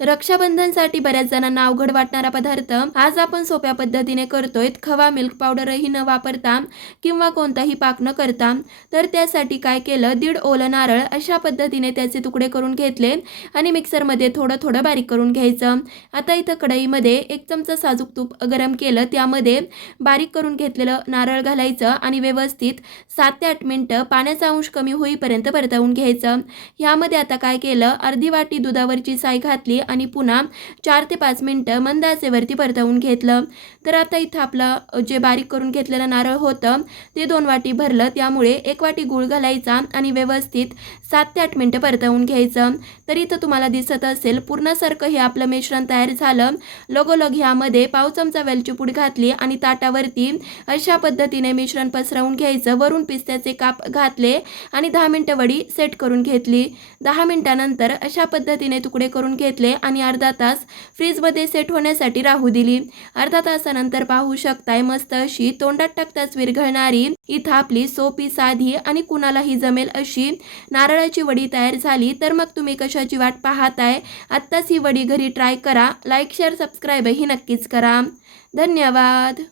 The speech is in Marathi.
रक्षाबंधनसाठी बऱ्याच जणांना अवघड वाटणारा पदार्थ आज आपण सोप्या पद्धतीने करतोय. खवा मिल्क पावडरही न वापरता किंवा कोणताही पाक न करता. तर त्यासाठी काय केलं, 1.5 ओलं नारळ अशा पद्धतीने त्याचे तुकडे करून घेतले आणि मिक्सरमध्ये थोडं थोडं बारीक करून घ्यायचं. आता इथं कढईमध्ये 1 चमचा साजूक तूप गरम केलं, त्यामध्ये बारीक करून घेतलेलं नारळ घालायचं आणि व्यवस्थित 7 ते 8 मिनिटं पाण्याचा अंश कमी होईपर्यंत परतवून घ्यायचं. ह्यामध्ये आता काय केलं, अर्धी वाटी दुधावरची साय घातली आणि पुन्हा 4 ते 5 मिनिटं मंद आचेवरती परतवून घेतलं. तर आता इथं आपलं जे बारीक करून घेतलेलं नारळ होतं ते 2 वाटी भरलं, त्यामुळे 1 वाटी गूळ घालायचा आणि व्यवस्थित 7 ते 8 मिनिटं परतवून घ्यायचं. तर इथं तुम्हाला दिसत असेल पूर्णसारखं हे आपलं मिश्रण तयार झालं. लगोलग ह्यामध्ये पाव चमचा वेलची पूड घातली आणि ताटावरती अशा पद्धतीने मिश्रण पसरवून घ्यायचं. वरून पिस्त्याचे काप घातले आणि 10 मिनिटं वडी सेट करून घेतली. 10 मिनिटानंतर अशा पद्धतीने तुकडे करून घेतले आणि अर्धा तास फ्रीजमध्ये सेट होण्यासाठी राहू दिली. अर्धा तासानंतर पाहू शकताय मस्त अशी तोंडात टाकताच विरघळणारी इथं आपली सोपी, साधी आणि कुणालाही जमेल अशी नारळाची वडी तयार झाली. तर मग तुम्ही कशाची वाट पाहताय? आत्ताच ही वडी घरी ट्राय करा. लाईक, शेअर, सबस्क्राईब ही नक्कीच करा. धन्यवाद.